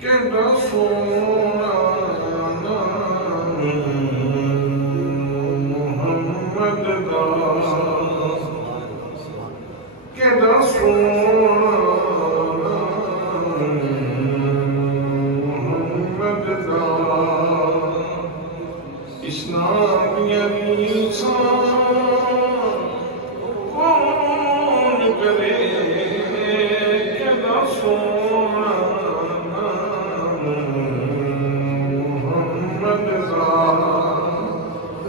کہ رسولنا محمد دا کہ رسولنا محمد دا اسلام انسان کون کرے کہ رسولنا محمد دا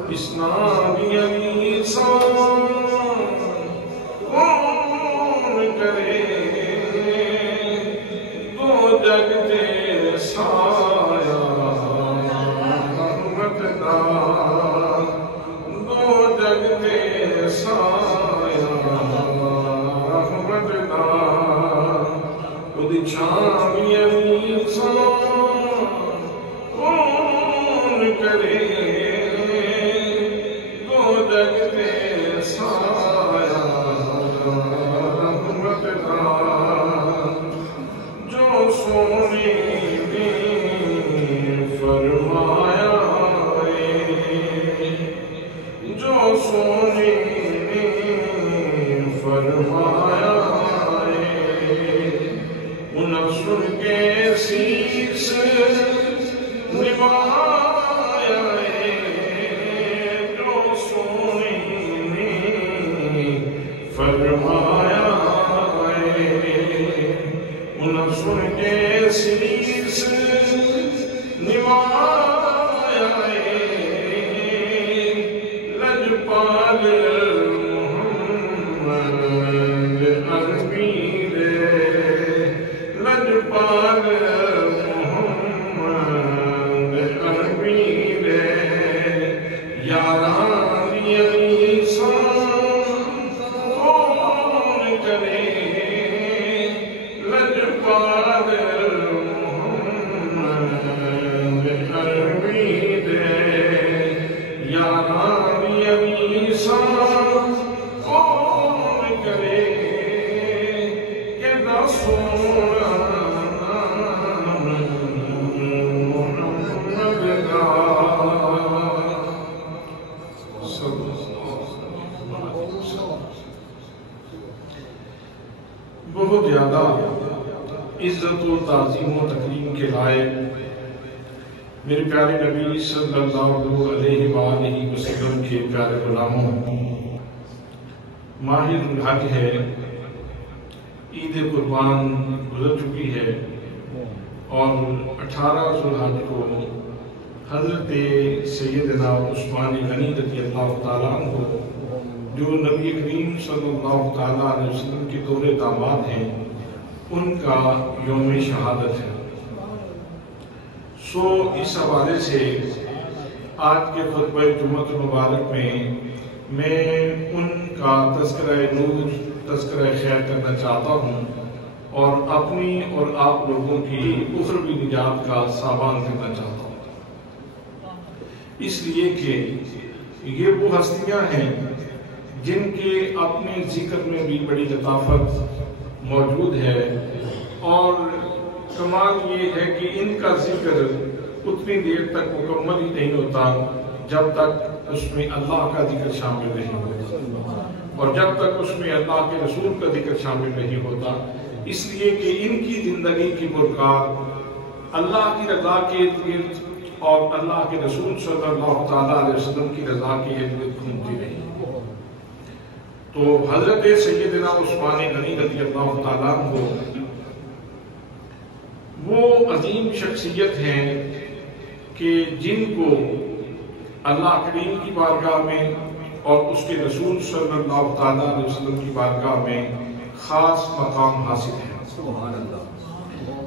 اسلام انسان کون کرے دو جگ دے سایہ رحمت دا دو جگ دے سایہ رحمت دا خود چھام انسان کون کرے دو جگ دے سایہ رحمت دا جو سونی نے فرمایا ہے جو سونی نے فرمایا ہے انہیں سن کے سیس نبھایا ہے جو سونی نے فرمایا ہے انہیں سن کے سیس نبھایا ہے لجپال محمد عربی دے لجپال محمد عربی دے یاران انسان کون کرے لجپال محمد عربی دے یاران انسان کون کرے کہ رسولنا محمد دا بہت زیادہ عزت و تعظیم و تکریم کے لائق میرے پیارے نبی صلی اللہ علیہ وآلہ وسلم کے پیارے غلاموں ماہ ذو الحج ہے عید قربان گزر چکی ہے اور 18 ذو الحج کو حضرت سیدنا عثمان غنی رضی اللہ تعالیٰ عنہ جو نبی کریم صلی اللہ تعالیٰ علیہ وسلم کے دور داماد ہیں ان کا یوم شہادت ہے سو اس حوالے سے آج کے خطبہ جمعۃ المبارک میں ان کا تذکرہ نور تذکرہ خیر کرنا چاہتا ہوں اور اپنی اور آپ لوگوں کی اخروی نجات کا سامان کرنا چاہتا ہوں اس لیے کہ یہ وہ ہستیاں ہیں جن کے اپنے ذکر میں بھی بڑی لطافت موجود ہے اور کمال یہ ہے کہ ان کا ذکر اتنی دیر تک مکمل ہی نہیں ہوتا جب تک اس میں اللہ کا ذکر شامل نہیں ہوتا اور جب تک اس میں اللہ کے رسول کا ذکر شامل نہیں ہوتا اس لیے کہ ان کی زندگی کی برکات اللہ کی رضا کے ارد اور اللہ کے رسول صلی اللہ تعالیٰ علیہ وسلم کی رضا کے ارد گھومتی رہی تو حضرت سیدنا عثمان غنی رضی اللہ تعالیٰ عنہ وہ عظیم شخصیت ہیں کہ جن کو اللہ کریم کی بارگاہ میں اور اس کے رسول صلی اللہ تعالیٰ علیہ وسلم کی بارگاہ میں خاص مقام حاصل ہے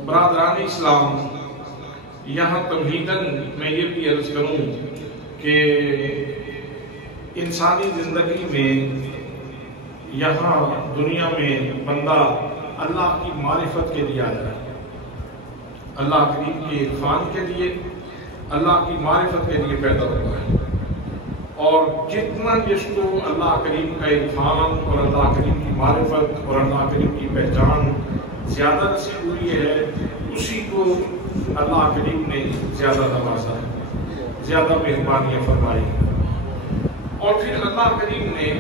برادران اسلام یہاں تمہیداً میں یہ بھی عرض کروں کہ انسانی زندگی میں یہاں دنیا میں بندہ اللہ کی معرفت کے لیے آیا ہے اللہ کریم کے عرفان کے لیے اللہ کی معرفت کے لیے پیدا ہوا ہے اور جتنا جس کو اللہ کریم کا عرفان اور اللہ کریم کی معرفت اور اللہ کریم کی پہچان زیادہ نصیب ہوئی ہے اسی کو اللہ کریم نے زیادہ نوازا، زیادہ مہربانیاں فرمائی، اور پھر اللہ کریم نے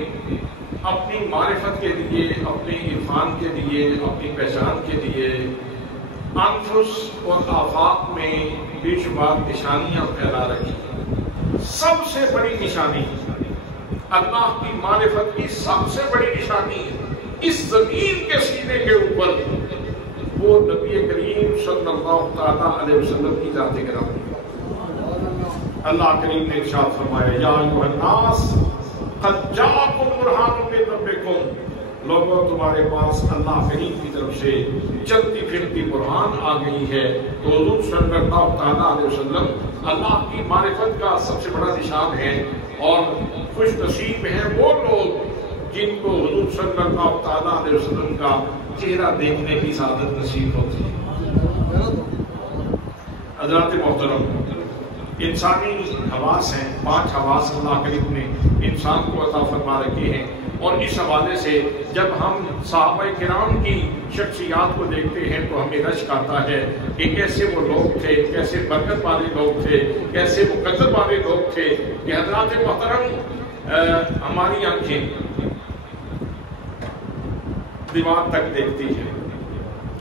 اپنی معرفت کے لیے، اپنے عرفان کے لیے، اپنی پہچان کے لیے انفس اور آفاق میں بے شمار نشانیاں پھیلا رکھی۔ سب سے بڑی نشانی، اللہ کی معرفت کی سب سے بڑی نشانی اس زمین کے سینے کے اوپر وہ نبی کریم صلی اللہ تعالیٰ علیہ وسلم کی ذات گرامی۔ اللہ کریم نے ارشاد فرمایا، یا ایھا الناس قد جاءکم برہان من ربکم، لوگوں تمہارے پاس اللہ کریم کی طرف سے چلتی پھرتی برہان آ گئی ہے۔ تو حضور صلی اللہ تعالیٰ علیہ وسلم اللہ کی معرفت کا سب سے بڑا نشان ہے، اور خوش نصیب ہیں وہ لوگ جن کو حضور صلی اللہ تعالیٰ علیہ وسلم کا چہرہ دیکھنے کی سعادت نصیب ہوتی ہے۔ حضرات محترم، انسانی حواس ہیں، 5 حواس اللہ کریم نے انسان کو عطا فرما رکھے ہیں، اور اس حوالے سے جب ہم صحابہ کرام کی شخصیات کو دیکھتے ہیں تو ہمیں رشک آتا ہے کہ کیسے وہ لوگ تھے، کیسے برکت والے لوگ تھے، کیسے مقدر والے لوگ تھے کہ حضرات محترم ہماری آنکھیں دیوار تک دیکھتی ہے،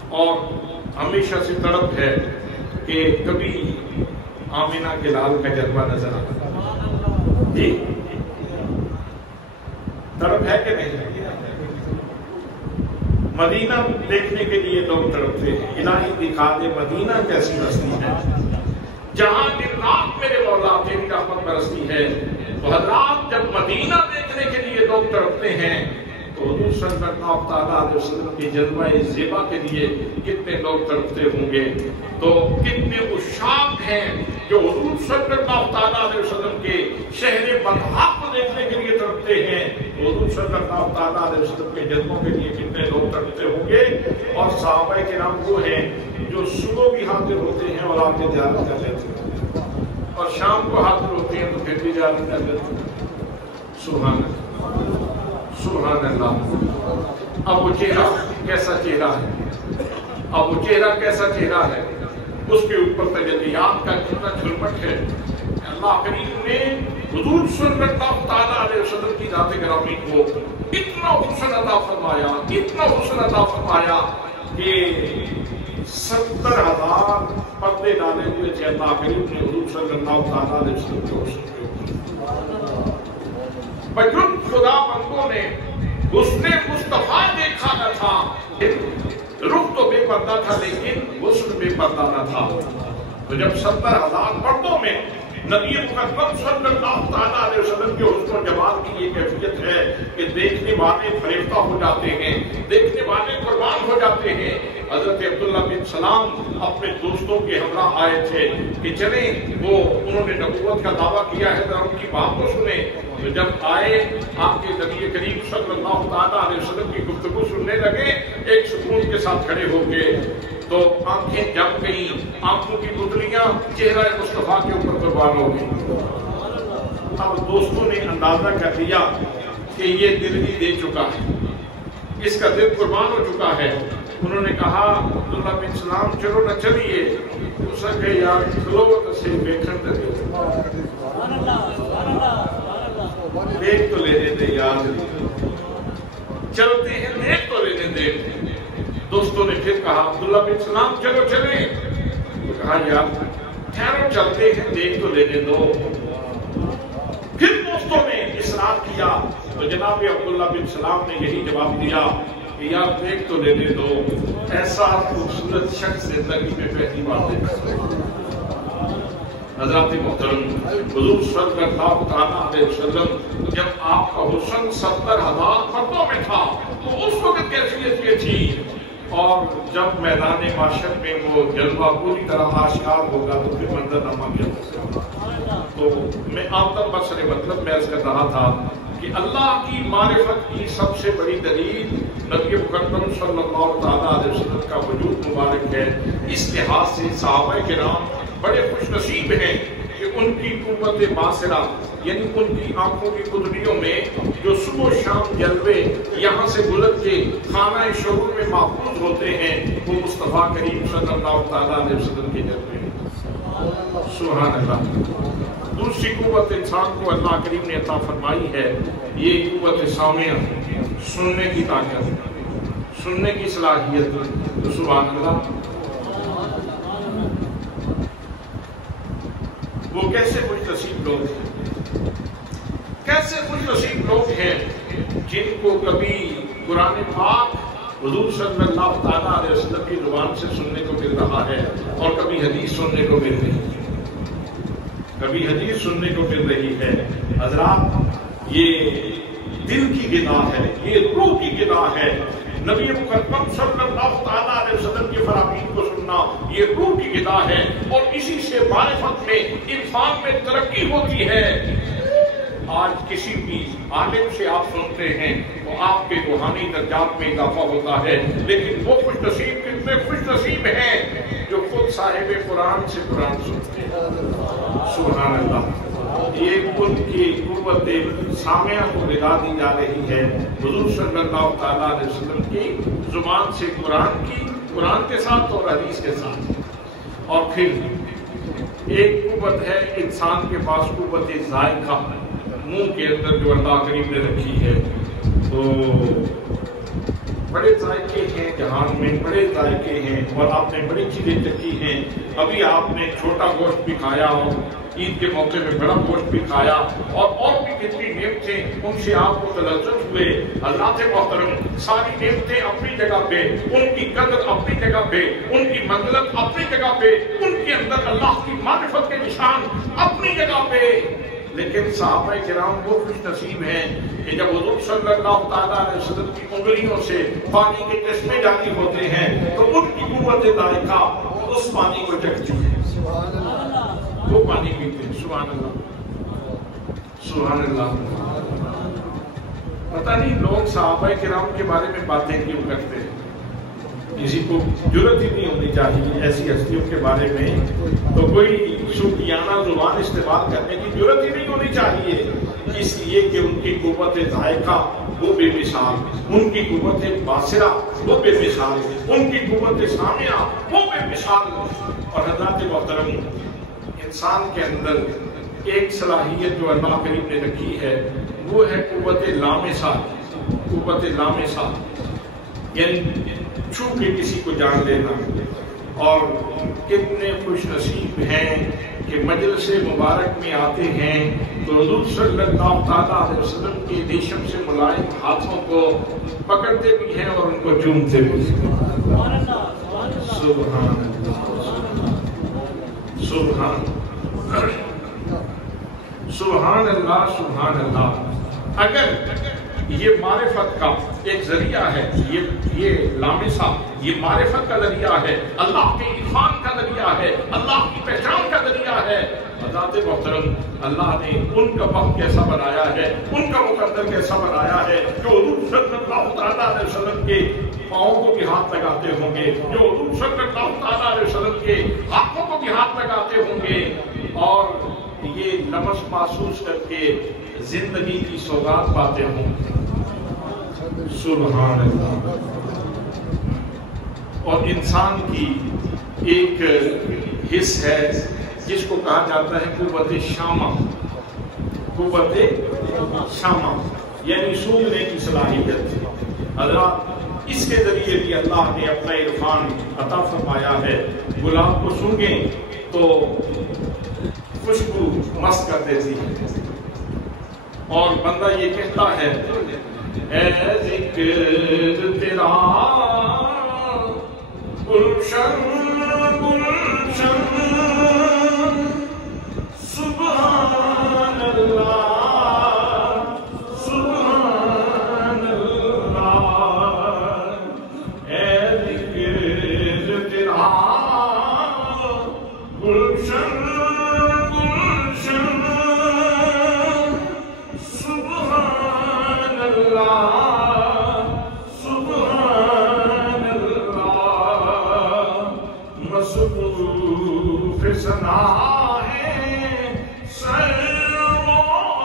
اور ہمیشہ سے تڑپ ہے کہ کبھی آمینہ کے لال کا جلوہ نظر آتا جی، تڑپ ہے کہ نہیں؟ مدینہ دیکھنے کے لیے لوگ تڑپتے ہیں، الہی دکھا دے مدینہ کیسی بستی ہے جہاں دن رات میرے مولا تیری رحمت برستی ہے۔ تو حضرات جب مدینہ دیکھنے کے لیے لوگ تڑپتے ہیں تو حضور صلی اللہ تعالیٰ علیہ وسلم کے جلوہ زیبا کے لیے کتنے لوگ تڑپتے ہوں گے۔ تو کتنے عشاق ہیں جو حضور صلی اللہ تعالیٰ علیہ وسلم کے شہر بطحاء کو دیکھنے کے لیے تڑپتے ہیں، تو حضور صلی اللہ تعالیٰ علیہ وسلم کے جلووں کے لیے کتنے لوگ تڑپتے ہوں گے۔ اور صحابہ کرام وہ ہیں جو صبح بھی حاضر ہوتے ہیں اور آپ کے زیارت کر لیتے ہیں، اور شام کو حاضر ہوتے ہیں تو پھر بھی زیارت کر لیتے ہیں۔ سبحان اللہ، سبحان اللہ۔ اب وہ چہرہ کیسا چہرہ ہے، اب وہ چہرہ کیسا چہرہ ہے، اس کے اوپر تجلیات کا کتنا جھلمٹ ہے۔ اللہ کریم نے حضور صلی اللہ تعالیٰ علیہ وسلم کی ذات گرامی کو اتنا حسن عطا فرمایا، اتنا حسن عطا فرمایا کہ 70,000 پردے ڈالے ہوئے تھے اللہ کریم نے حضور صلی اللہ تعالیٰ علیہ وسلم کے حسن کے اوپر۔ بجن خدا بندوں نے حسن مصطفیٰ دیکھا نہ تھا، رخ تو بے پردہ تھا لیکن حسن بے پردہ نہ تھا۔ تو جب 70,000 پردوں میں نبی مکرم صلی اللہ تعالیٰ علیہ وسلم کے حسن و جمال کی یہ کیفیت ہے کہ دیکھنے والے فریفتہ ہو جاتے ہیں، دیکھنے والے قربان ہو جاتے ہیں۔ حضرت عبداللہ بن سلام اپنے دوستوں کے ہمراہ آئے تھے کہ چلیں، انہوں نے نبوت کا دعویٰ کیا ہے ذرا ان کی بات کو سنیں۔ تو جب آئے آپ کے نبی کریم صلی اللہ تعالیٰ علیہ وسلم کی گفتگو سننے لگے ایک سکون کے ساتھ کھڑے ہو کے، تو آنکھیں جم گئیں، آنکھوں کی پتلیاں چہرہ مصطفیٰ کے اوپر قربان ہو گئی۔ اب دوستوں نے اندازہ کر لیا کہ یہ دل بھی دے چکا ہے، اس کا دل قربان ہو چکا ہے۔ انہوں نے کہا عبداللہ بن سلام چلو نہ چلیے، اس نے کہا یار چلو سے بیٹھن دے، دیکھ تو لینے دے یار، چلتے ہیں دیکھ تو لینے دے۔ دوستوں نے پھر کہا عبداللہ بن سلام چلو چلیں، تو کہا یار ٹھہرو چلتے ہیں دیکھ تو لینے دو۔ پھر دوستوں نے اصرار کیا تو جناب عبداللہ بن سلام نے یہی جواب دیا کہ یار دیکھ تو لینے دو، ایسا خوبصورت شخص زندگی میں پہلی بار دیکھا۔ حضرات محترم، حضور صلی اللہ تعالیٰ علیہ وسلم جب آپ کا حسن 70,000 پردوں میں تھا تو اس وقت کیفیت یہ تھی، اور جب میدان معاشر میں وہ جلوہ پوری طرح آشکار ہوگا تو پھر منظر نامہ کیا ہوگا۔ تو میں آپ تک بسر مطلب محض کر رہا تھا کہ اللہ کی معرفت کی سب سے بڑی دلیل نبی مکرم صلی اللہ تعالیٰ علیہ وسلم کا وجود مبارک ہے۔ اس لحاظ سے صحابہ کرام بڑے خوش نصیب ہیں کہ ان کی قوت باصرہ یعنی ان کی آنکھوں کی کتلیوں میں جو صبح و شام جلوے یہاں سے گزر کے خانہ شعور میں محفوظ ہوتے ہیں وہ مصطفیٰ کریم صلی اللہ تعالیٰ علیہ وسلم کے جلوے ہیں۔ سبحان اللہ۔ دوسری قوت انسان کو اللہ کریم نے عطا فرمائی ہے، یہ قوت سامعہ، سننے کی طاقت، سننے کی صلاحیت۔ تو سبحان اللہ، وہ کیسے خوش نصیب لوگ ہیں، کیسے خوش نصیب لوگ ہیں جن کو کبھی قرآن پاک حضور صلی اللہ تعالیٰ علیہ وسلم کی زبان سے سننے کو مل رہا ہے اور کبھی حدیث سننے کو مل رہی ہے، کبھی حدیث سننے کو مل رہی ہے۔ حضرات، یہ دل کی غذا ہے، یہ روح کی غذا ہے۔ نبی مکرم صلی اللہ تعالیٰ علیہ وسلم کی فرامین کو سننا یہ روح کی غذا ہے، اور اسی سے معرفت میں انسان میں ترقی ہوتی ہے۔ آج کسی بھی عالم سے آپ سنتے ہیں تو آپ کے روحانی درجات میں اضافہ ہوتا ہے، لیکن وہ خوش نصیب کتنے خوش نصیب ہیں جو خود صاحب قرآن سے قرآن سنتے ہیں۔ سبحان اللہ، یہ ان کی قوت سامعہ کو غذا دی جا رہی ہے حضور صلی اللہ تعالیٰ علیہ وسلم کی زبان سے قرآن کے ساتھ اور حدیث کے ساتھ۔ اور پھر ایک قوت ہے انسان کے پاس، قوت ذائقہ، منہ کے اندر جو اللہ کریم نے رکھی ہے۔ تو بڑے ذائقے ہیں جہان میں، بڑے ذائقے ہیں، اور آپ نے بڑی چیزیں چکھی ہیں۔ ابھی آپ نے چھوٹا گوشت بھی کھایا، اور عید کے موقع میں بڑا گوشت بھی کھایا، اور بھی کتنی نعمتیں ان سے آپ کو تلذذ ہوئے۔ اللہ کے محترم، ساری نعمتیں اپنی جگہ پہ، ان کی قدر اپنی جگہ پہ، ان کی منزلت اپنی جگہ پہ، ان کے اندر اللہ کی معرفت کے نشان اپنی جگہ پہ، لیکن صحابہ کرام وہ خوش نصیب ہیں کہ جب حضور صلی اللہ تعالیٰ علیہ وسلم کی انگلیوں سے پانی کے چشمے جاری ہوتے ہیں تو ان کی قوت ذائقہ اس پانی کو چکھتی ہے، وہ پانی پیتے ہیں۔ سبحان اللہ، سبحان اللہ۔ پتہ نہیں لوگ صحابہ کرام کے بارے میں باتیں کیوں کرتے ہیں، کسی کو جرت ہی نہیں ہونی چاہیے ایسی ہستیوں کے بارے میں تو کوئی صوفیانہ زبان استعمال کرنے کی جرت ہی نہیں ہونی چاہیے، اس لیے کہ ان کی قوت ذائقہ وہ بے مثال، ان کی قوت باصرہ وہ بے مثال، ان کی قوت سامعہ وہ بے مثال۔ اور حضرات محترم، انسان کے اندر ایک صلاحیت جو اللہ کریم نے رکھی ہے وہ ہے قوت لامسہ، قوت لامسہ، یعنی چھو کے کسی کو جان لینا۔ اور کتنے خوش نصیب ہیں کہ مجلس مبارک میں آتے ہیں تو حضور صلی اللہ تعالیٰ علیہ وسلم کے ریشم سے ملائم ہاتھوں کو پکڑتے بھی ہیں اور ان کو چومتے بھی ہیں۔ سبحان سبحان سبحان اللہ، سبحان اللہ۔ اگر یہ معرفت کا ایک ذریعہ ہے، یہ لامسہ، یہ معرفت کا ذریعہ ہے، اللہ کے عرفان کا ذریعہ ہے، اللہ کی پہچان کا ذریعہ ہے۔ حضرات محترم، اللہ نے ان کا وقت کیسا بنایا ہے، ان کا مقدر کیسا بنایا ہے، جو حضور صلی اللہ تعالیٰ علیہ وسلم کے پاؤں کو بھی ہاتھ لگاتے ہوں گے، جو حضور صلی اللہ تعالیٰ علیہ وسلم کے ہاتھوں کو بھی ہاتھ لگاتے ہوں گے، اور یہ لمس محسوس کر کے زندگی کی سوغات پاتے ہوں گے۔ سبحان اللہ۔ اور انسان کی ایک حص ہے جس کو کہا جاتا ہے قوت شامہ، قوت شامہ یعنی سونگنے کی صلاحیت۔ حضرات، اس کے ذریعے بھی اللہ نے اپنا عرفان عطا فرمایا ہے۔ گلاب کو سونگیں تو خوشبو مست کر دیتی ہے، اور بندہ یہ کہتا ہے اے ذکر تیرا گلشن گلشن، سبحان اللہ سبحان اللہ، اے ذکر تیرا گلشن گلشن، سبحان اللہ سبحان اللہ، مصروف ثنا ہے سرور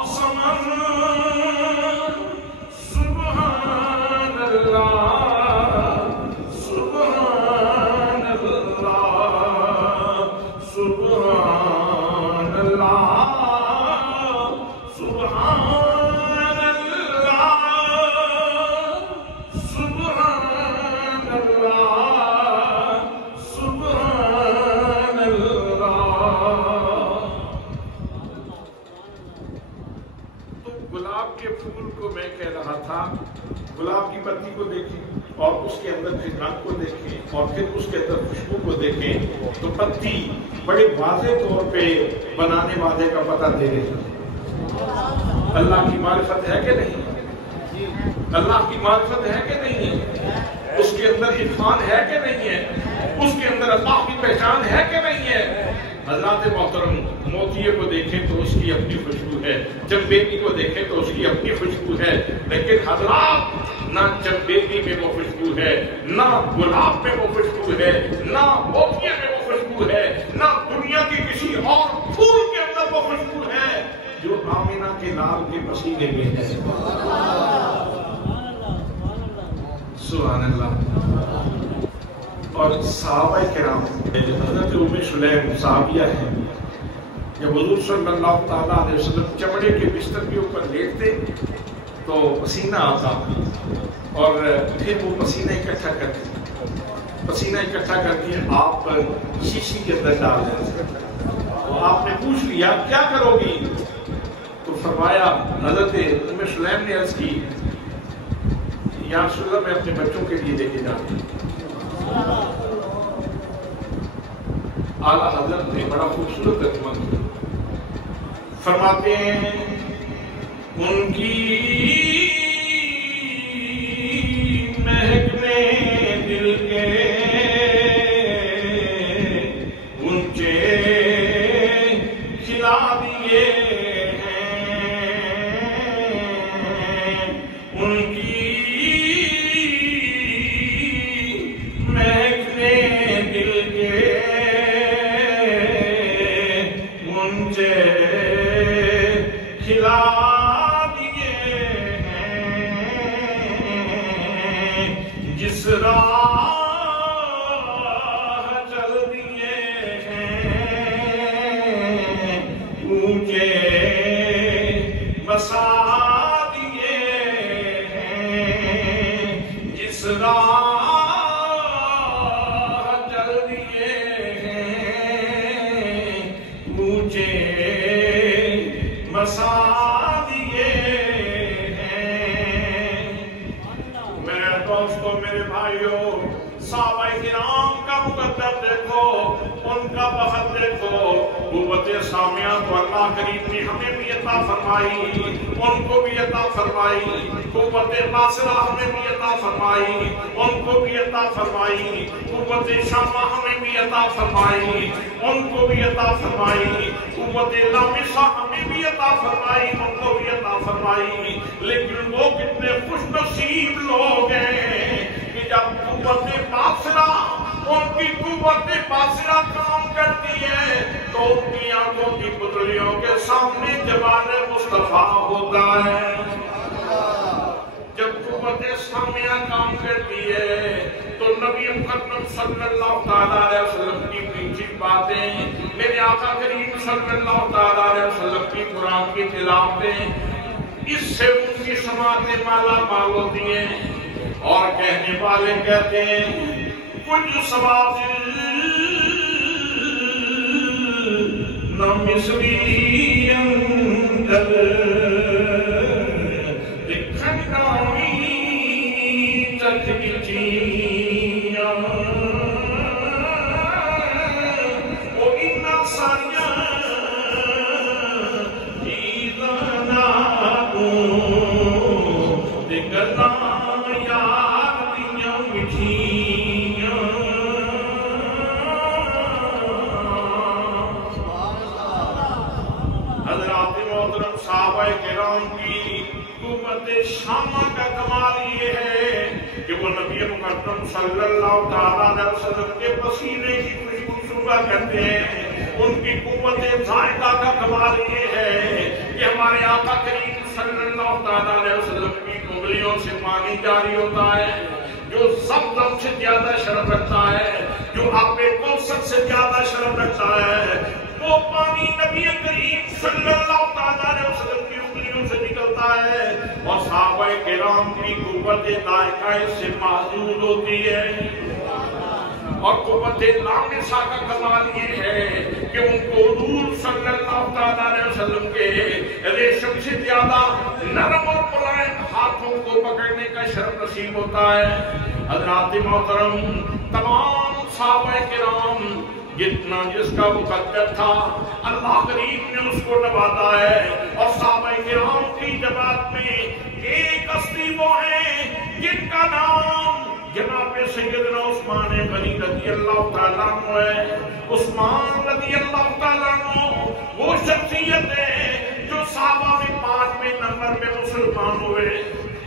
گلاب کی پتی کو دیکھیں اور اس کے اندر پھر رنگ کو دیکھیں اور پھر اس کے اندر خوشبو کو دیکھیں تو پتی بڑے واضح طور پہ بنانے والے کا پتہ دے رہی ہے۔ اللہ کی معرفت ہے کہ نہیں؟ اللہ کی معرفت ہے کہ نہیں؟ اس کے اندر عرفان ہے کہ نہیں ہے؟ اس کے اندر اللہ کی پہچان ہے کہ نہیں ہے؟ حضرات محترم، موتیے کو دیکھیں تو اس کی اپنی خوشبو ہے، چمبیلی کو دیکھیں تو اس کی اپنی خوشبو ہے، لیکن حضرات نہ چمبیلی میں وہ خوشبو ہے، نہ گلاب میں وہ خوشبو ہے، نہ موتیے میں وہ خوشبو ہے، نہ دنیا کی کسی اور پھول کے اندر وہ خوشبو ہے جو آمینہ کے لال کے پسینے میں ہے۔ سبحان اللہ۔ اور صحابہ کرام، حضرت ام سلیم صحابیہ ہیں، جب حضور صلی اللہ تعالیٰ علیہ وسلم چمڑے کے بستر کے اوپر لیٹتے تو پسینہ آتا اور پھر وہ پسینہ اکٹھا کر کے آپ شیشی کے اندر ڈال دیتے۔ تو آپ نے پوچھ لیا کیا کرو گی؟ تو فرمایا، حضرت ام سلیم نے عرض کی، یا رسول اللہ میں اپنے بچوں کے لیے لے کے جاتی ہوں۔ اعلیٰ حضرت نے بڑا خوبصورت ترجمہ فرماتے ہیں، ان کی مہک نے دل کے غنچے کھلا دیے ہیں، ان کی مہک نے دل کے غنچے کھلا دیے ہیں، جس راہ چل دیے ہیں، اونچے بسا دیے ہیں، جس راہ چل دیے ہیں، اونچے بسا دیے ہیں۔ میرے دوستو، میرے بھائیو، صحابہ کرام کا مقدر دیکھو، ان کا بخت دیکھو، قوت سامعہ تو اللہ کریم نے ہمیں بھی عطا فرمائی، ان کو بھی عطا فرمائی، قوت باصرہ ہمیں بھی عطا فرمائی، ان کو بھی عطا فرمائی، قوت شامہ ہمیں بھی عطا فرمائی، ان کو بھی عطا فرمائی، قوت لامسہ ہمیں بھی عطا فرمائی، ان کو بھی عطا فرمائی۔ لیکن وہ کتنے خوش نصیب لوگ ہیں کہ جب قوت باصرہ، ان کی قوت باصرہ کام کرتی ہے تو ان کی آنکھوں کی پتلیوں کے سامنے جمال مصطفیٰ ہوتا ہے۔ جب قوت سامعہ کام کرتی ہے تو نبی مکرم صلی اللہ تعالیٰ علیہ وسلم کی میٹھی باتیں، میرے آقا کریم صلی اللہ تعالیٰ علیہ وسلم کی قرآن کی تلاوتیں، اس سے ان کی سماعتیں مالا مال ہوتی ہیں۔ اور کہنے والے کہتے ہیں، کچھ سوازل نہ مصری اندر کھنڈانی چک چیاں، وہ اتنا ساریاں چیزاں گلا یار دیاں مٹھیاں۔ حضرات محترم، صحابہ کرام کی قوت شامہ کا کمال یہ ہے کہ وہ نبی مکرم صلی اللہ تعالیٰ علیہ وسلم کے پسینے کی خوشبو صبح کرتے ہیں۔ ان کی قوت ذائقہ کا کمال یہ ہے کہ ہمارے آقا کریم صلی اللہ تعالیٰ علیہ وسلم کی انگلیوں سے پانی جاری ہوتا ہے، جو زمزم سے زیادہ شرف رکھتا ہے، جو آب کوثر سے زیادہ شرف رکھتا ہے، وہ پانی نبی کریم صلی اللہ تعالیٰ علیہ وسلم کی انگلیوں سے نکلتا ہے، اور صحابہ کرام کی قوت ذائقہ سے محدود ہوتی ہے۔ اور قوت لامسہ کا کمال یہ ہے کہ ان کو حضور صلی اللہ تعالیٰ علیہ وسلم کے ریشم سے زیادہ نرم اور ملائم ہاتھوں کو پکڑنے کا شرف نصیب ہوتا ہے۔ حضرات محترم، تمام صحابہ کرام جتنا جس کا مقدر تھا اللہ کریم نے اس کو نوازا ہے، اور صحابہ کرام کی جماعت میں ایک ہستی وہ ہیں جن کا نام جناب سیدنا عثمان غنی رضی اللہ تعالیٰ عنہ ہے۔ عثمان رضی اللہ تعالیٰ عنہ وہ شخصیت ہے جو صحابہ میں 5ویں نمبر میں مسلمان ہوئے۔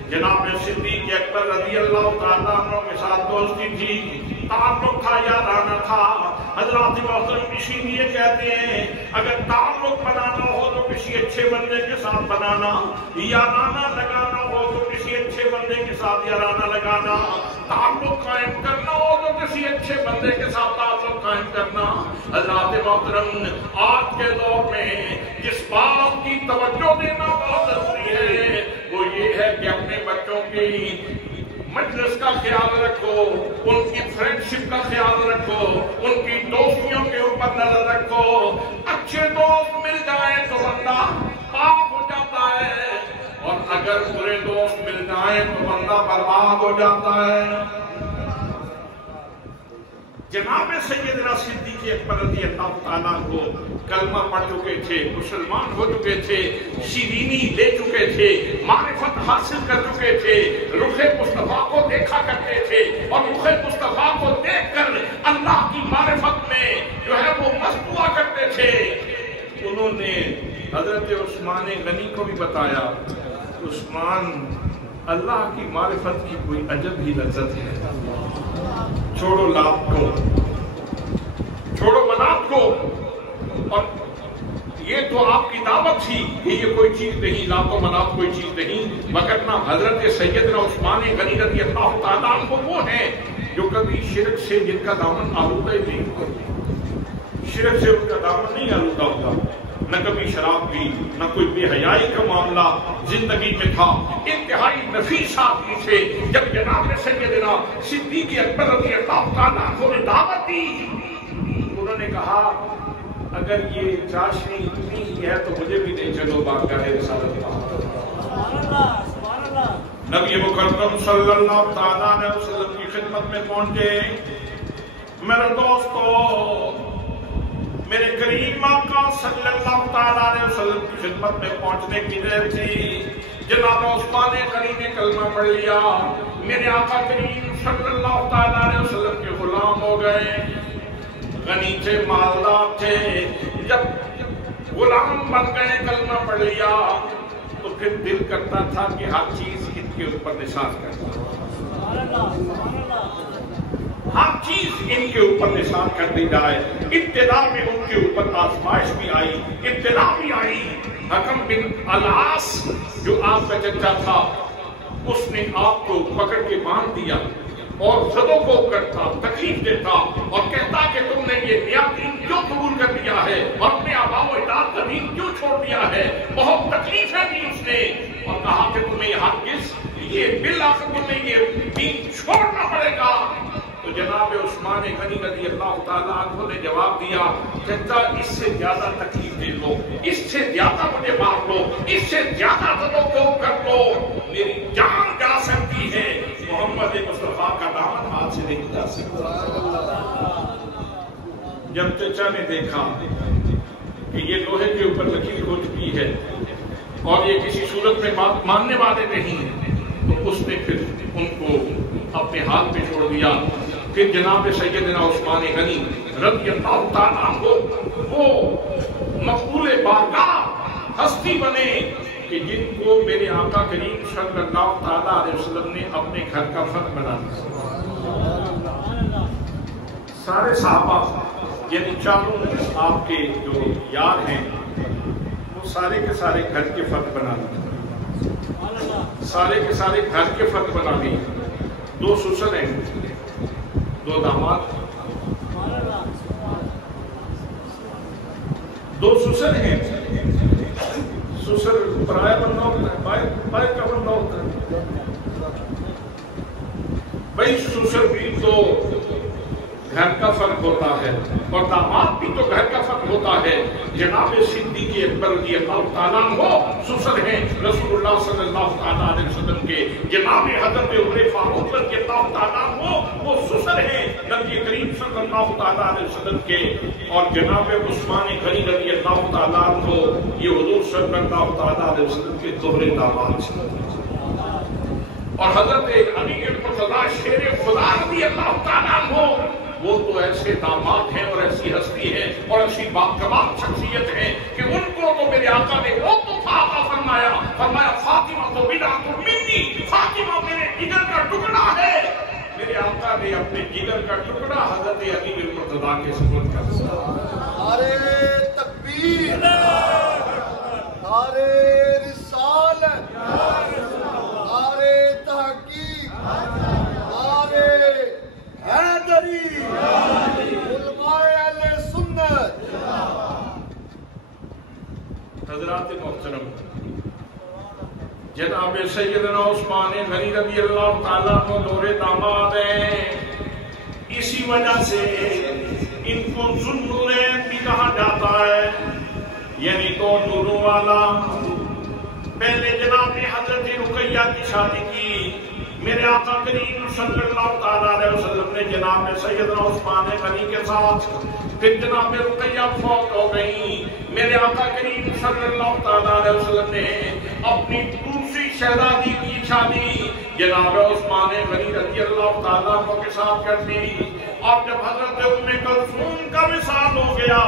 جناب صدیق اکبر رضی اللہ تعالیٰ عنہ کے ساتھ دوستی تھی، تعلق تھا یارانہ تھا۔ حضرات محترم اسی لیے کہتے ہیں اگر تعلق بنانا ہو تو کسی اچھے بندے کے ساتھ بنانا، یارانہ لگانا ہو تو کسی اچھے بندے کے ساتھ یارانہ لگانا، تعلق قائم کرنا ہو تو کسی اچھے بندے کے ساتھ تعلق قائم کرنا۔ حضرات محترم، آج کے دور میں جس بات کی توجہ دینا بہت ضروری ہے وہ یہ ہے کہ اپنے بچوں کی مجلس کا خیال رکھو، ان کی فرینڈشپ کا خیال رکھو، ان کی دوستیوں کے اوپر نظر رکھو۔ اچھے دوست مل جائیں تو بندہ پاک ہو جاتا ہے، اور اگر برے دوست مل جائیں تو بندہ برباد ہو جاتا ہے۔ جناب سیدنا صدیق اکبر رضی اللہ تعالیٰ کو کلمہ پڑھ چکے تھے، مسلمان ہو چکے تھے، شیرینی لے چکے تھے، معرفت حاصل کر چکے تھے، رخ مصطفیٰ کو دیکھا کرتے تھے، اور رخ مصطفیٰ کو دیکھ کر اللہ کی معرفت میں جو ہے وہ مست ہوا کرتے تھے۔ انہوں نے حضرت عثمان غنی کو بھی بتایا، عثمان، اللہ کی معرفت کی کوئی عجب ہی لذت ہے، چھوڑو لات کو، چھوڑو منات کو، اور یہ تو آپ کی دعوت تھی کہ یہ کوئی چیز نہیں، لات و منات کوئی چیز نہیں، مگر نہ حضرت سیدنا عثمان غنی رضی اللہ تعالیٰ عنہ وہ ہیں جو کبھی شرک سے جن کا دامن آلودہ ہی نہیں ہوتا، شرک سے ان کا دامن نہیں آلودہ ہوتا، نہ کبھی شراب پی، نہ کوئی بے حیائی کا معاملہ زندگی میں تھا، انتہائی نفیس آدمی تھے۔ جب جناب سیدنا صدیق اکبر رضی اللہ تعالیٰ عنہ نے دعوت دی، انہوں نے کہا اگر یہ چاشنی اتنی ہی ہے تو مجھے بھی نہیں چلو بارگاہ رسالت نبی مکرم صلی اللہ تعالیٰ علیہ وسلم کی خدمت میں پہنچے۔ میرے دوستو، میرے کریم آقا صلی اللہ تعالیٰ علیہ وسلم کی خدمت میں پہنچنے کی دیر تھی، جناب عثمان غنی نے کلمہ پڑھ لیا، میرے آقا کریم صلی اللہ تعالیٰ علیہ وسلم کے غلام ہو گئے۔ غنی تھے، مالدار تھے، جب غلام بن گئے، کلمہ پڑھ لیا تو پھر دل کرتا تھا کہ ہر چیز ان کے اوپر نثار کرتا، ہر چیز ان کے اوپر نثار کر دی جائے۔ ابتدا میں ان کے اوپر آزمائش بھی آئی، ابتلا بھی آئی۔ حکم بن العاص جو آپ کا چچا تھا، اس نے آپ کو پکڑ کے باندھ دیا اور زدوں کو کرتا، تکلیف دیتا اور کہتا کہ تم نے یہ نیا دین کیوں قبول کر لیا ہے اور اپنے آبا و اجداد کا دین کیوں چھوڑ دیا ہے، بہت تکلیفیں دی اس نے، اور کہا کہ تمہیں ہرگز یہ بالآخر تمہیں یہ دین چھوڑنا پڑے گا۔ تو جناب عثمان غنی رضی اللہ تعالیٰ عنہ نے جواب دیا، چچا اس سے زیادہ تکلیف دے لو، اس سے زیادہ مجھے مار لو، اس سے زیادہ زدوں کو کر لو، میری جان جا سکتی ہے، محمد مصطفیٰ کا دامن ہاتھ سے نہیں جا سکتا۔ جب چچا نے دیکھا کہ یہ لوہے کے اوپر لکیر ہو چکی ہے اور یہ کسی صورت میں ماننے والے نہیں، تو اس نے پھر ان کو اپنے ہاتھ پہ چھوڑ دیا۔ پھر جناب سیدنا عثمان غنی رضی اللہ تعالیٰ عنہ وہ مقبول بارگاہ ہستی بنے کہ جن کو میرے آقا کریم صلی اللہ تعالیٰ علیہ وسلم نے اپنے گھر کا فرد بنا دیا۔ سارے صحابہ یعنی چاروں آپ کے جو یار ہیں وہ سارے کے سارے گھر کے فرد بنا دیے، سارے کے سارے گھر کے فرد بنا دیے۔ 2 سسر ہیں، 2 داماد، 2 سسر ہیں۔ سسر پرایا بندہ ہوتا ہے، باہر کا بندہ ہوتا ہے۔ بھائی سسر بھی تو گھر کا فرق ہوتا ہے اور داماد بھی تو گھر کا فرق ہوتا ہے. جناب صدیق اکبر رضی اللہ تعالیٰ عنہ سسر ہیں رسول اللہ صلی اللہ تعالیٰ علیہ وسلم کے. جناب حضرت عمر فاروق رضی اللہ تعالیٰ عنہ وہ سسر ہیں نبی کریم صلی اللہ تعالیٰ علیہ وسلم کے. اور جناب عثمان غنی رضی اللہ تعالیٰ عنہ یہ حضور صلی اللہ تعالیٰ علیہ وسلم کے دوہرے داماد ہیں. اور حضرت علی المرتضیٰ شیر خدا رضی اللہ تعالیٰ عنہ وہ تو ایسے داماد ہیں اور ایسی ہستی ہیں اور ایسی باکمال شخصیت ہیں کہ ان کو تو میرے آقا نے وہ تو عطا فرمایا فاطمہ تو بضعۃ منی، فاطمہ میرے جگر کا ٹکڑا ہے. میرے آقا نے اپنے جگر کا ٹکڑا حضرت علی المرتضیٰ کے سپرد کر دیا. نعرہ تکبیر، نعرہ رسالت، نعرہ تحقیق، نعرہ حیدری، علماء اہل سنت. حضرات محترم، جناب سیدنا عثمان غنی رضی اللہ تعالیٰ عنہ دورے داماد ہیں. اسی وجہ سے ان کو ذوالنورین بھی کہا جاتا ہے، یعنی دو نوروں والا. پہلے جناب حضرت رقیہ کی شادی کی میرے آقا کریم صلی اللہ تعالیٰ علیہ وسلم نے جناب سیدنا عثمان غنی کے ساتھ. پھر جناب رقیہ فوت ہو گئی. میرے آقا کریم صلی اللہ تعالیٰ علیہ وسلم نے اپنی دوسری شہزادی کی شادی جناب عثمان غنی رضی اللہ تعالیٰ عنہ کے ساتھ کر دی. اور جب حضرت ام کلثوم کا وصال ہو گیا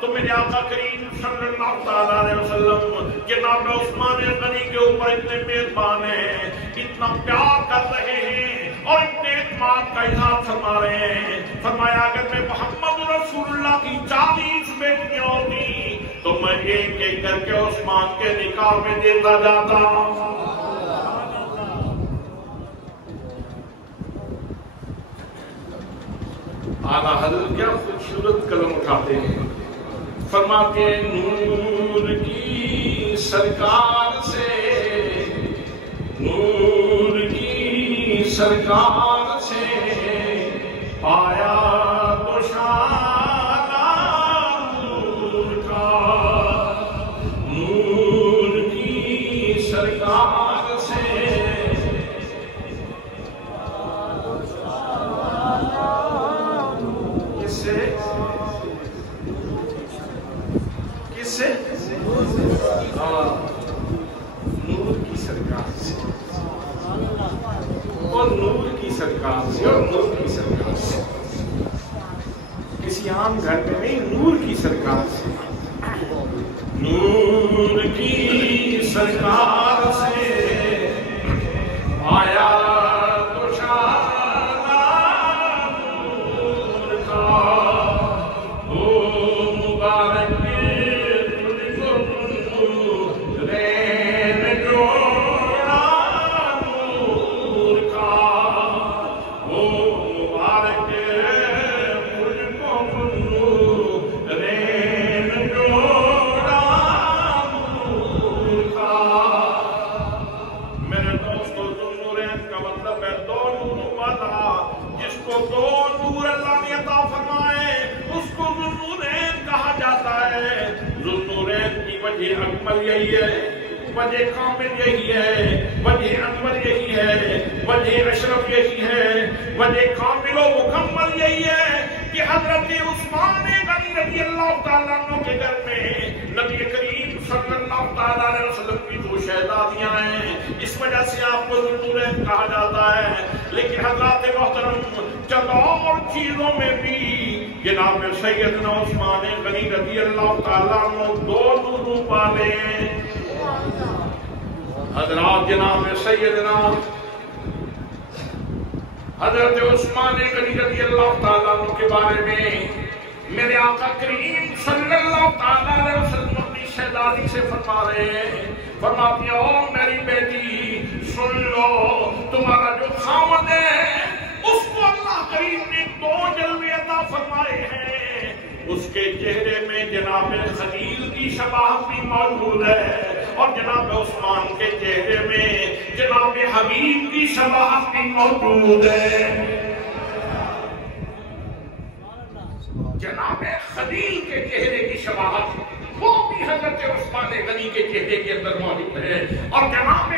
تو میرے آقا کریم صلی اللہ تعالیٰ علیہ وسلم جناب عثمان غنی کے اوپر اتنے مہربان ہیں، اتنا پیار کر رہے ہیں اور اتنے اعتماد کا اظہار فرما رہے ہیں. فرمایا اگر میں محمد رسول اللہ کی 40 بیٹیاں ہوتی تو میں ایک ایک کر کے عثمان کے نکاح میں دیتا جاتا. اعلیٰ حضرت کیا خوبصورت قلم اٹھاتے ہیں. فرماتے ہیں نور کی سرکار سے، نور کی سرکار سے پایا تو شانہ نور کا، نور کی سرکار سے نور کی سرکار سے اور نور کی سرکار سے اور نور کی سرکار سے، کسی عام گھر میں نہیں، نور کی سرکار سے. نور کی سرکار سے آیا تو شانہ نور کا، او مبارک اکمل یہی ہے، وجہ کامل یہی ہے، وجہ انور یہی ہے، وجہ اشرف یہی ہے، وجہ کامل و مکمل یہی ہے کہ حضرت عثمان غنی رضی اللہ تعالیٰ عنہ کے گھر میں نبی کریم صلی اللہ تعالیٰ علیہ وسلم کی 2 شہزادیاں ہیں. اس وجہ سے آپ کو ذوالنورین کہا جاتا ہے. لیکن حضرات محترم چند اور چیزوں میں بھی جناب سیدنا عثمان غنی رضی اللہ تعالیٰ عنہ 2 نوروں والے ہیں. حضرات جناب سیدنا حضرت عثمان غنی رضی اللہ تعالیٰ عنہ کے بارے میں میرے آقا کریم صلی اللہ تعالیٰ علیہ وسلم اپنی شہزادی سے فرما رہے ہیں. فرماتی ہیں او میری بیٹی سن لو، تمہارا جو خاوند ہے اس کو اللہ کریم نے 2 جلوے عطا فرمائے ہیں. اس کے چہرے میں جناب خلیل کی شباہت بھی موجود ہے اور جناب عثمان کے چہرے میں جناب حبیب کی شباہت بھی موجود ہے. خلیل کے چہرے کی شباہت وہ بھی حضرت عثمان غنی کے چہرے کے اندر موجود ہے، اور جناب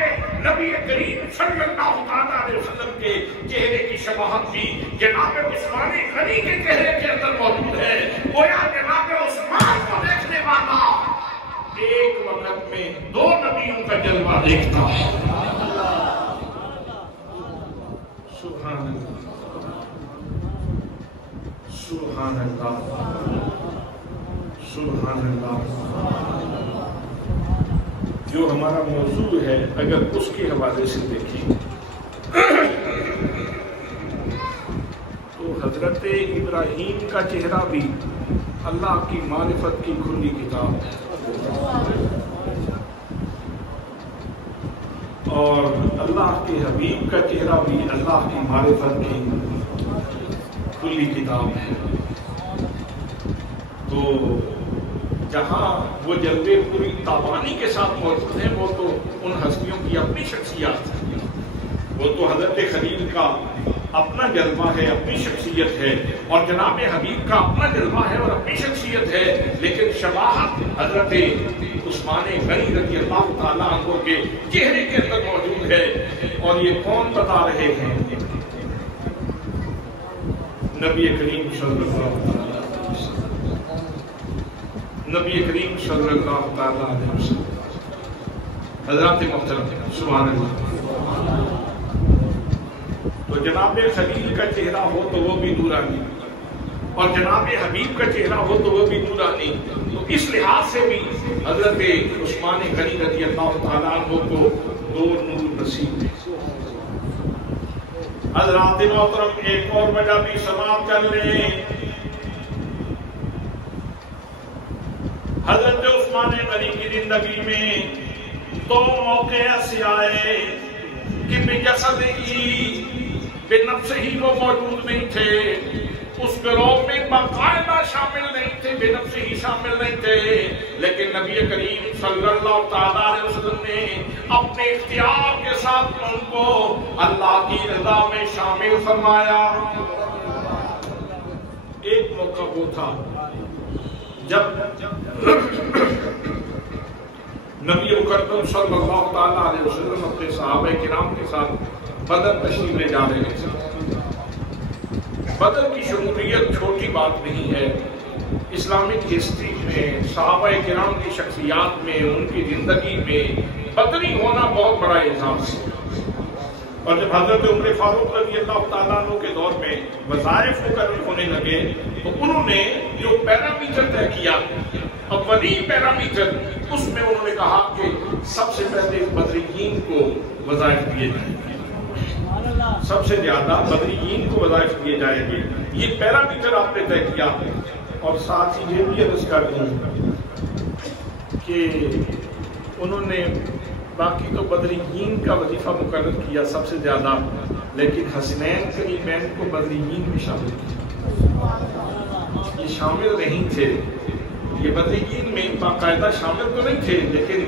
نبی کریم صلی اللہ علیہ وسلم کے چہرے کی شباہت بھی جناب عثمان غنی کے چہرے کے اندر موجود ہے۔ گویا جناب عثمان کو دیکھنے والا ایک وقت میں دو نبیوں کا جلوہ دیکھتا ہے۔ سبحان اللہ، سبحان اللہ، سبحان اللہ۔ جو ہمارا موضوع ہے اگر اس کے حوالے سے دیکھیں تو حضرت ابراہیم کا چہرہ بھی اللہ کی معرفت کی کھلی کتاب ہے، اور اللہ کے حبیب کا چہرہ بھی اللہ کی معرفت کی کھلی کتاب ہے۔ تو جہاں وہ جلوے پوری تابانی کے ساتھ موجود ہیں وہ تو ان ہستیوں کی اپنی شخصیات ہے، وہ تو حضرت خلیل کا اپنا جلوہ ہے، اپنی شخصیت ہے، اور جناب حبیب کا اپنا جلوہ ہے اور اپنی شخصیت ہے، لیکن شباہت حضرت عثمان غنی رضی اللہ تعالیٰ عنہ کے چہرے کے اندر موجود ہے۔ اور یہ کون بتا رہے ہیں؟ نبی کریم صلی اللہ علیہ وسلم، نبی کریم صلی اللہ تعالیٰ علیہ وسلم۔ حضرات محترم سبحان اللہ۔ تو جناب خلیل کا چہرہ ہو تو وہ بھی نورانی، اور جناب حبیب کا چہرہ ہو تو وہ بھی نورانی، تو اس لحاظ سے بھی حضرت عثمان غنی رضی اللہ تعالیٰ عنہ کو دو نور نصیب ہے۔ حضرات محترم ایک اور وجہ بھی سماعت کر لیں۔ حضرت عثمان غنی کی زندگی میں دو موقع ایسے آئے کہ بے جسد ہی بے نفس ہی وہ موجود نہیں تھے، اس گروہ میں باقاعدہ شامل نہیں تھے، بے نفس ہی شامل نہیں تھے، لیکن نبی کریم صلی اللہ تعالیٰ علیہ وسلم نے اپنے اختیار کے ساتھ ان کو اللہ کی رضا میں شامل فرمایا۔ ایک موقع وہ تھا جب نبی مکرم صلی اللہ تعالیٰ علیہ وسلم اپنے صحابہ کرام کے ساتھ بدر تشریف لے جا رہے تھے۔ بدر کی شمولیت چھوٹی بات نہیں ہے، اسلامک ہسٹری میں صحابہ کرام کی شخصیات میں ان کی زندگی میں بدری ہونا بہت بڑا اعزاز ہے۔ اور جب حضرت عمر فاروق رضی اللہ تعالیٰ عنہ کے دور میں وظائف مقرر ہونے لگے تو انہوں نے جو پیرامیٹر طے کیا، اولی پیرامیٹر، اس میں انہوں نے کہا کہ سب سے پہلے بدریین کو وظائف دیے جائیں گے، سب سے زیادہ بدریین کو وظائف دیے جائیں گے، یہ پیرامیٹر آپ نے طے کیا۔ اور ساتھ ہی یہ بھی عرض کر دوں کہ انہوں نے باقی تو بدریین کا وظیفہ مقرر کیا سب سے زیادہ، لیکن حسنین قریبین کو بدریین میں شامل کیا۔ یہ شامل نہیں تھے، یہ بدریین میں باقاعدہ شامل تو نہیں تھے، لیکن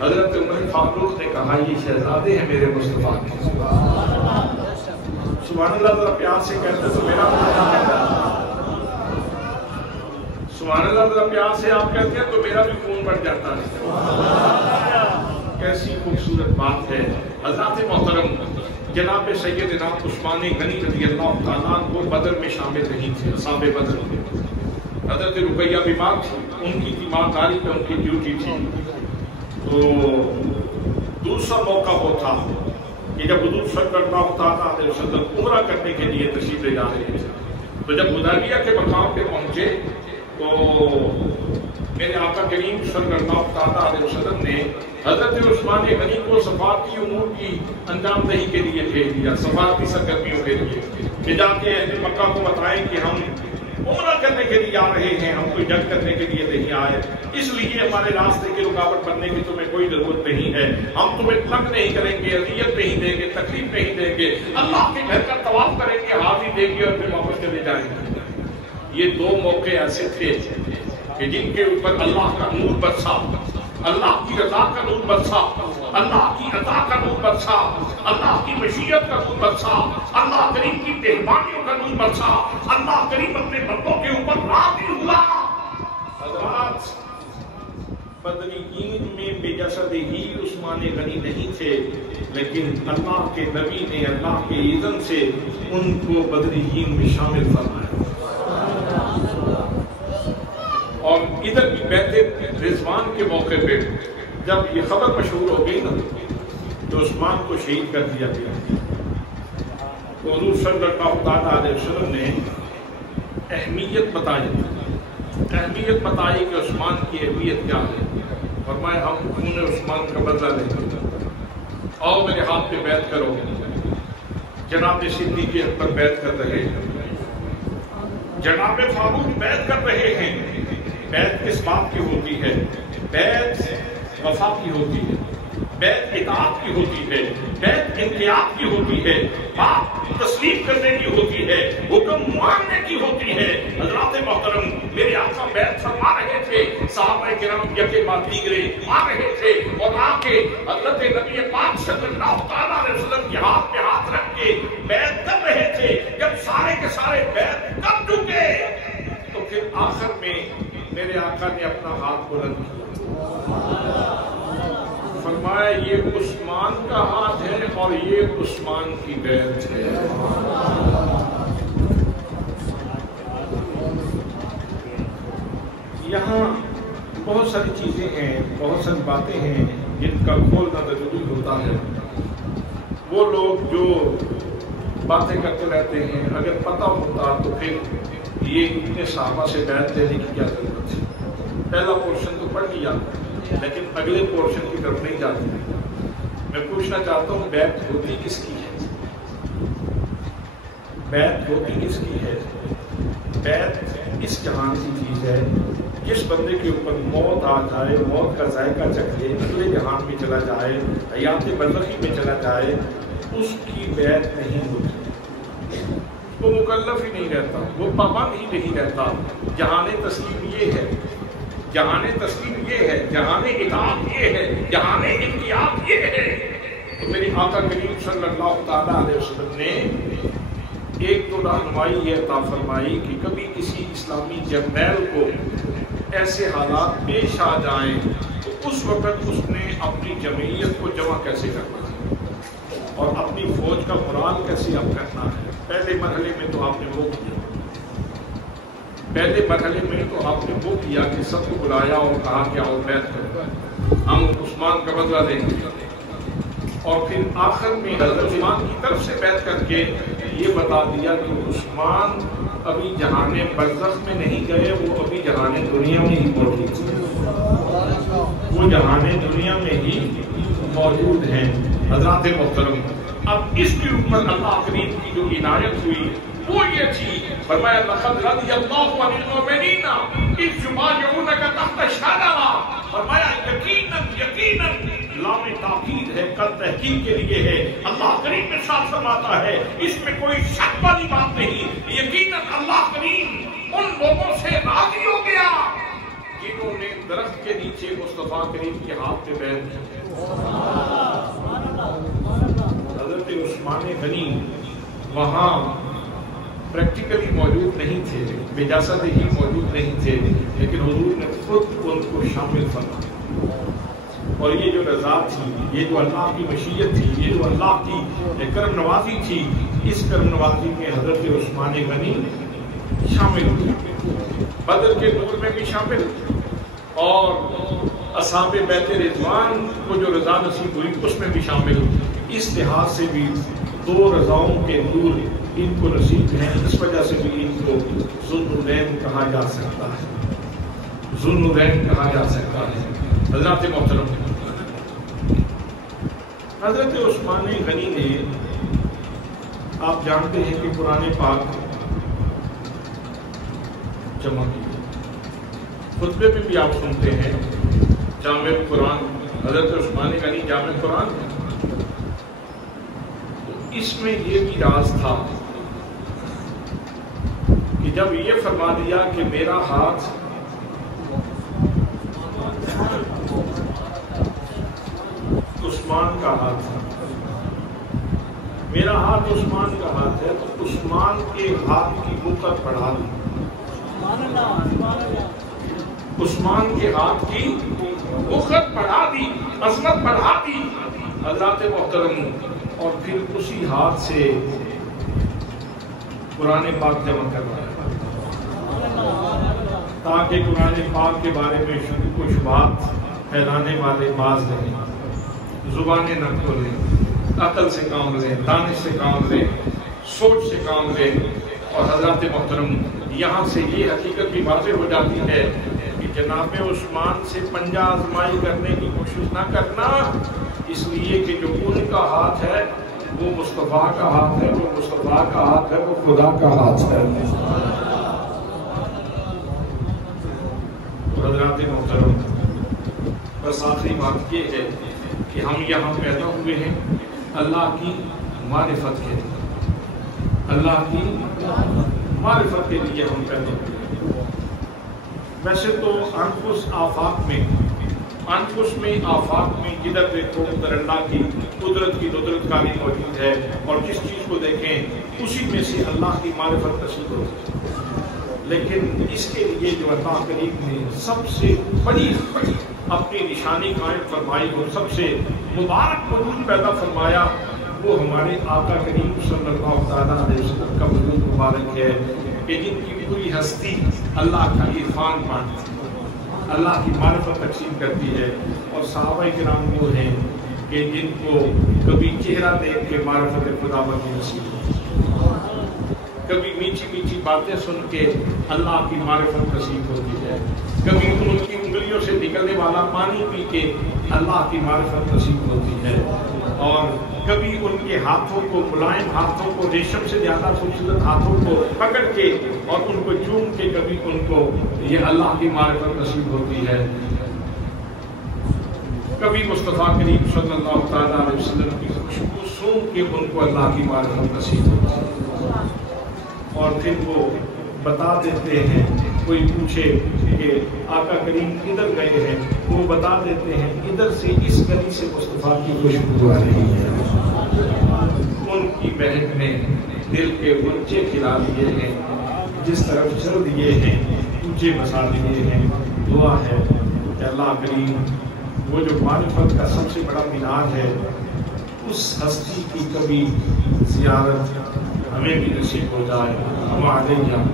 حضرت عمر فاروق نے کہا یہ شہزادے ہیں میرے مصطفیٰ کے۔ سبحان اللہ، ذرا پیار سے کہتے تو میرا سبحان اللہ، ذرا پیار سے آپ کہتے ہیں تو میرا بھی خون بڑھ جاتا ہے۔ کیسی خوبصورت بات ہے۔ حضرات محترم، جناب سیدنا عثمان غنی رضی اللہ تعالیٰ عنہ بدر میں شامل نہیں تھے، اصحاب بدر میں۔ حضرت رقیہ بیمار تھی، ان کی تیمارداری پہ ان کی ڈیوٹی تھی۔ تو دوسرا موقع وہ تھا کہ جب حضور صلی اللہ تعالیٰ علیہ وسلم عمرہ کرنے کے لیے تشریف لے جا رہے تھے، تو جب حدیبیہ کے مقام پہ پہنچے تو میرے آقا کریم صلی اللہ تعالیٰ علیہ وسلم نے حضرت عثمان غنی کو سفارتی امور کی انجام دہی کے لیے بھیج دیا، سفارتی سرگرمیوں کے لیے، کہ جا کے اہل مکہ کو بتائیں کہ ہم عمرہ کرنے کے لیے آ رہے ہیں، ہم کوئی جنگ کرنے کے لیے نہیں آئے، اس لیے ہمارے راستے کی رکاوٹ بننے کی تمہیں کوئی ضرورت نہیں ہے، ہم تمہیں تنگ نہیں کریں گے، اذیت نہیں دیں گے، تکلیف نہیں دیں گے، اللہ کے گھر کا طواف کریں گے، حاضری دیں گے اور پھر واپس چلے جائیں گے۔ یہ دو موقع ایسے تھے کہ جن کے اوپر اللہ کا نور برسا، اللہ کی رضا کا نور برسا، اللہ کی عطا کا نور برسا، اللہ کی مشیت کا نور برسا، اللہ کریم کی مہربانیوں کا نور برسا، اللہ کریم اپنے بندوں کے اوپر راضی ہوا جسد ہی عثمان غنی نہیں تھے، لیکن اللہ کے نبی نے اللہ کے اذن سے ان کو بدریین میں شامل فرمایا۔ اور ادھر بھی بیعت رضوان کے موقع پہ جب یہ خبر مشہور ہو گئی نا تو عثمان کو شہید کر دیا گیا، تو حضور صلی اللہ علیہ وسلم نے اہمیت بتائی کہ عثمان کی اہمیت کیا ہے۔ فرمایا ہم خون عثمان کا بدلہ لیں گے، آؤ میرے ہاتھ پہ بیعت کرو۔ جناب صدیق اکبر بیعت کر رہے ہیں، جناب فاروق بیعت کر رہے ہیں۔ بیعت کس بات کی ہوتی ہے؟ بیعت وفا کی ہوتی ہے، بیعت اطاعت کی ہوتی ہے، بیعت انقیاد کی ہوتی ہے، بات تسلیم کرنے کی ہوتی ہے، حکم ماننے کی ہوتی ہے۔ حضرات محترم، میرے آقا بیعت فرما رہے تھے، صحابہ کرام یکے بعد دیگرے آ رہے تھے اور آ کے حضرت نبی پاک صلی اللہ علیہ وسلم کے ہاتھ پہ ہاتھ رکھ کے بیعت کر رہے تھے۔ جب سارے کے سارے بیعت کر چکے تو پھر آخر میں میرے آقا نے اپنا ہاتھ بلند کیا، فرمایا یہ عثمان کا ہاتھ ہے اور یہ عثمان کی بیعت ہے۔ یہاں بہت ساری چیزیں ہیں، بہت ساری باتیں ہیں جن کا کھولنا ضروری ہوتا ہے۔ وہ لوگ جو باتیں کرتے رہتے ہیں، اگر پتہ ہوتا تو پھر یہ اتنے صحابہ سے بیعت لینے کی کیا ضرورت ہے؟ پہلا پورشن تو پڑھ لیا، لیکن اگلے پورشن کی طرف نہیں جاتے۔ میں پوچھنا چاہتا ہوں بیعت ہوتی کس کی ہے؟ بیعت ہوتی کس کی ہے؟ بیعت اس جہان کی چیز ہے۔ جس بندے کے اوپر موت آ جائے، موت کا ذائقہ چکھے، اگلے جہان میں چلا جائے، حیات برزخی میں چلا جائے، اس کی بیعت نہیں ہوتی۔ وہ مکلف ہی نہیں رہتا، وہ پابند ہی نہیں رہتا۔ جہان تسلیم یہ ہے، جہان تسلیم یہ ہے، جہان اطاعت یہ ہے، جہان انقیاد یہ ہے۔ تو میری آقا کریم صلی اللہ تعالیٰ علیہ وسلم نے ایک تو رہنمائی یہ عطا فرمائی کہ کبھی کسی اسلامی جرنیل کو ایسے حالات پیش آ جائیں تو اس وقت اس نے اپنی جمعیت کو جمع کیسے کرنا ہے اور اپنی فوج کا مرال کیسے اب کرنا ہے۔ پہلے مرحلے میں تو آپ نے وہ کیا، پہلے مرحلے میں تو آپ نے وہ کیا کہ سب کو بلایا اور کہا کہ آؤ بیعت کرو، ہم عثمان کا بدلہ لیں گے، اور پھر آخر میں حضرت عثمان کی طرف سے بیعت کر کے یہ بتا دیا کہ عثمان ابھی جہان برزخ میں نہیں گئے، وہ ابھی جہان دنیا میں ہی موجود ہیں، وہ جہان دنیا میں ہی موجود ہیں۔ حضرات محترم، اب اس کے اوپر اللہ کریم کی جو عنایت ہوئی وہ یہ تھی، فرمایا لقد رضی اللہ عن المؤمنین اذ یبایعونک تحت الشجرہ، فرمایا یقیناً لام تاکید ہے، کل تحقیق کے لیے ہے۔ اللہ کریم نے ساتھ فرماتا ہے، اس میں کوئی شک والی بات نہیں، یقیناً اللہ کریم ان لوگوں سے راضی ہو گیا جنہوں نے درخت کے نیچے مصطفیٰ کریم کے ہاتھ پہ بیعت کی۔ حضرت عثمان غنی وہاں پریکٹیکلی موجود نہیں تھے، بجسد ہی موجود نہیں تھے، لیکن حضور نے خود ان کو شامل فرمایا۔ اور یہ جو رضا تھی، یہ جو اللہ کی مشیت تھی، یہ جو اللہ کی کرم نوازی تھی، اس کرم نوازی میں حضرت عثمان غنی شامل ہوئے، بدر کے دور میں بھی شامل، اور اصحاب بیعت رضوان کو جو رضا نصیب ہوئی اس میں بھی شامل۔ اس لحاظ سے بھی دو رضاؤں کے نور ان کو نصیب ہیں، اس وجہ سے بھی ان کو ذوالنورین کہا جا سکتا ہے، ذوالنورین کہا جا سکتا ہے۔ حضرات محترم، حضرت عثمان غنی نے، آپ جانتے ہیں کہ قرآن پاک جمع کیا، خطبے میں بھی آپ سنتے ہیں جامع قرآن، حضرت عثمان غنی جامع قرآن ہے۔ اس میں یہ بھی راز تھا کہ جب یہ فرما دیا کہ میرا ہاتھ عثمان کا ہاتھ ہے، میرا ہاتھ عثمان کا ہاتھ ہے، تو عثمان کے ہاتھ کی مدت بڑھا دی، عثمان کے ہاتھ کی مدت بڑھا دی۔ عظمت بڑھاتی حضرات محترم، اور پھر اسی ہاتھ سے قرآن پاک جمع کروایا تاکہ قرآن پاک کے بارے میں شکوک و شبہات پھیلانے والے باز رہیں، زبانیں نہ کھولیں، عقل سے کام لیں، دانش سے کام لیں، سوچ سے کام لیں۔ اور حضرات محترم، یہاں سے یہ حقیقت بھی واضح ہو جاتی ہے کہ جناب عثمان سے پنجہ آزمائی کرنے کی کوشش نہ کرنا، اس لیے کہ جو ان کا ہاتھ ہے وہ مصطفیٰ کا ہاتھ ہے، وہ مصطفیٰ کا ہاتھ ہے، وہ خدا کا ہاتھ ہے۔ حضرات محترم، بس آخری بات یہ ہے کہ ہم یہاں پیدا ہوئے ہیں اللہ کی معرفت کے لیے، اللہ کی معرفت کے لیے ہم پیدا ہوئے ہیں۔ ویسے تو انفس آفاق میں جدھر دیکھو ادھر اللہ کی قدرت کی ندرت کاری موجود ہے، اور جس چیز کو دیکھیں اسی میں سے اللہ کی معرفت تصدیق ہوتی ہے۔ لیکن اس کے لیے جو اللہ کریم نے سب سے بڑی اپنی نشانی قائم فرمائی اور سب سے مبارک وجود پیدا فرمایا، وہ ہمارے آقا کریم صلی اللہ تعالیٰ علیہ وسلم کا وجود مبارک ہے کہ جن کی پوری ہستی اللہ کا عرفان مانتی ہے، اللہ کی معرفت تقسیم کرتی ہے۔ اور صحابہ کرام وہ ہیں کہ جن کو کبھی چہرہ دیکھ کے معرفت خدا بندی نصیب ہوتی ہے، کبھی میٹھی میٹھی باتیں سن کے اللہ کی معرفت نصیب ہوتی ہے، کبھی ان کی انگلیوں سے نکلنے والا پانی پی کے اللہ کی معرفت نصیب ہوتی ہے، اور کبھی ان کے ہاتھوں کو، ملائم ہاتھوں کو، ریشم سے زیادہ خوبصورت ہاتھوں کو پکڑ کے اور ان کو چوم کے کبھی ان کو یہ اللہ کی معرفت نصیب ہوتی ہے۔ کبھی مصطفیٰ کریم صلی اللہ تعالیٰ علیہ وسلم کی خوشبو سونگھ کے ان کو اللہ کی معرفت نصیب ہوتی ہے، اور پھر وہ بتا دیتے ہیں، کوئی پوچھے کہ آقا کریم کدھر گئے ہیں، وہ بتا دیتے ہیں ادھر سے اس گلی سے مصطفیٰ کی خوشبو آ رہی ہے۔ ان کی مہک نے دل کے غنچے کھلا دیے ہیں، جس طرف چل دیے ہیں اونچے بسا دیے ہیں۔ دعا ہے کہ اللہ کریم وہ جو معرفت کا سب سے بڑا مینار ہے، اس ہستی کی کبھی زیارت ہمیں بھی نصیب ہو جائے۔ ہمارے یہاں